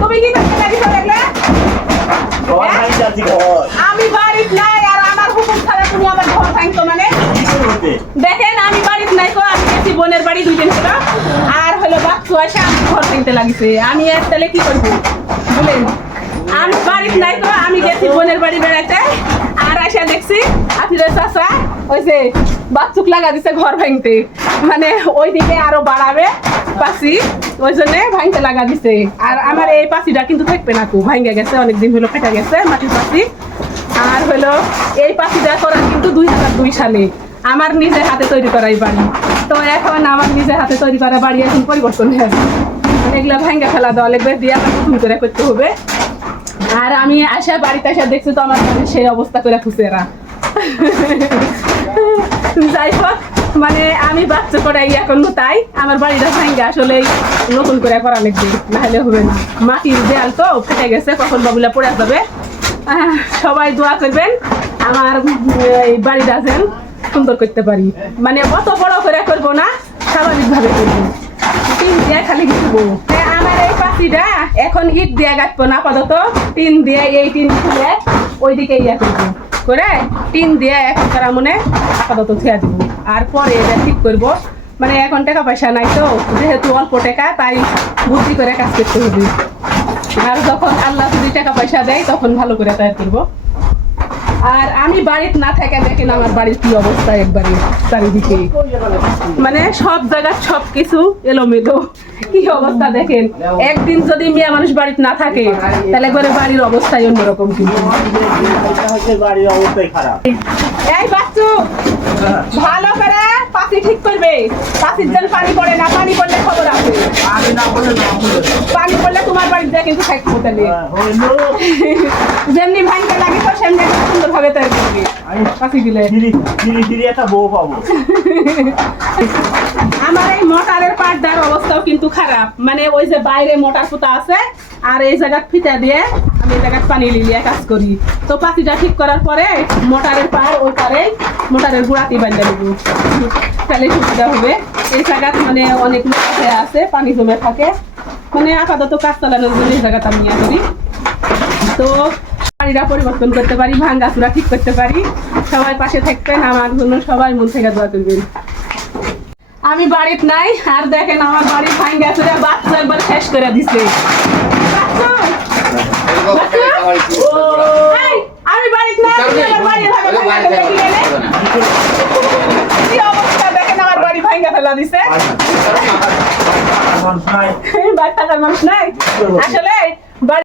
তুমি কি করতে লাগিস দেখলে? আমি বাড়িত নাই আর আমার হুকুম ছাড়া তুমি আমার ঘর ভাঙতো মানে? দেখেন আমি বাড়িত নাই তো, আমি গেছি বোনের বাড়ি 2 দিন ছিল আর হলো বাচ্চু আসে আমি ঘর ভাঙতে লাগিছে। আমি আর তাহলে কি করবো বলেন? আমি বাড়িত নাই তো, আমি গেছি বোনের বাড়ি বেড়াতে আর আসা দেখছি আফিরের চাচা ওই যে বাচ্চুক লাগা দিছে ঘর ভাঙতে, মানে ওইদিকে আরো বাড়াবে পাশি, ওই জন্য ভাঙতে লাগা দিছে। আর আমার এই পাশিটা কিন্তু থাকবে না, তো ভাঙে গেছে, অনেকদিন হলো ফেটে গেছে মাটির পাশি। আর হলো এই পাশিটা করা কিন্তু 2002 সালে আমার নিজের হাতে তৈরি করাই বাড়ি। তো এখন আমার নিজের হাতে তৈরি করা বাড়ি এখন পরিবর্তন হয়েছে, মানে এগুলো ভাঙে ফেলা দেওয়া লাগবে, দিয়ে আবার নতুন করে করতে হবে। আর আমি আসা বাড়িতে আসা দেখছি তো আমার সেই অবস্থা করে খুঁজে এরা। যাই হোক, মানে আমি বাচ্চা করাই এখন তাই আমার বাড়িটা ভাঙ্গে আসলে নতুন করে করা লাগবে, নাহলে হবে না। মাটির দেয়াল তো ফেটে গেছে, কখন বাবুলা পড়ে যাবে। সবাই দোয়া করবেন আমার এই বাড়িটা যেন সুন্দর করতে পারি, মানে অত বড় করে করবো না, স্বাভাবিকভাবে করবো, টিন দিয়ে খালি ঘুরবো। আমার এই পাখিটা এখন ইট দিয়ে গাঁথবো না, আপাতত টিন দিয়ে, এই টিন খুলে ওইদিকে ইয়া করবো করে টিন দিয়ে এখন তারা মনে আপাতত ছেড়ে দিব। আর পরে এটা ঠিক করবো, মানে এখন টাকা পয়সা নাই তো, যেহেতু অল্প টাকা তাই বুদ্ধি করে কাজ করতে হবে। আর যখন আল্লাহ যদি টাকা পয়সা দেয় তখন ভালো করে তৈরি করবো। আর আমি বাড়িতে না থাকা দেখেন আমার বাড়ির কি অবস্থা, একবারে চারিদিকে মানে সব জায়গায় সব কিছু এলোমেলো, কি অবস্থা দেখেন। একদিন যদি মেয়ে মানুষ বাড়িতে না থাকে তাহলে একবারে বাড়ির অবস্থাই অন্যরকম। কিন্তু বাড়ির অবস্থাই খারাপ। এই বাচ্চু ভালো করে পাশি ঠিক করবে, পাশির যেন পানি পড়ে না, পানি পড়লে খবর আছে, পানি পড়লে তোমার বাড়িতে কিন্তু থাকবো। তাহলে যেমনি ভাঙতে লাগে তো সেমনি সুন্দর ভাবে তৈরি করবে পাখি দিলে। একটা বউ পাবো। আমার এই মোটরের পাটদার অবস্থাও কিন্তু খারাপ, মানে ওই যে বাইরে মোটর পোতা আছে আর এই জায়গা ফিতা দিয়ে আমি এই জায়গায় পানি লিলিয়ে কাজ করি। তো পাখিটা ঠিক করার পরে মোটরের পার ওই পারে মোটরের গুড়াতি বান্ধা দেবো, তাহলে সুবিধা হবে। এই জায়গা মানে অনেক লোক আছে, পানি জমে থাকে, মানে আপাতত কাজ চালানোর জন্য এই জায়গাটা আমি ইয়া করি। তো বাড়িটা পরিবর্তন করতে পারি, ভাঙ্গাচুরা ঠিক করতে পারি। সবাই পাশে থাকবেন, আমার জন্য সবাই মন থেকে দোয়া করবেন। আমি বাড়িতে নাই আর দেখেন আমার বাড়ি ভাঙ্গাচুরা বাচ্চা একবার শেষ করে দিছে। আমি বাড়িতে নাই, কি অবস্থা দেখেন, আমার বাড়ি ভাঙ্গা ফেলা দিছে। বাড়ি থাকার মানুষ নাই আসলে।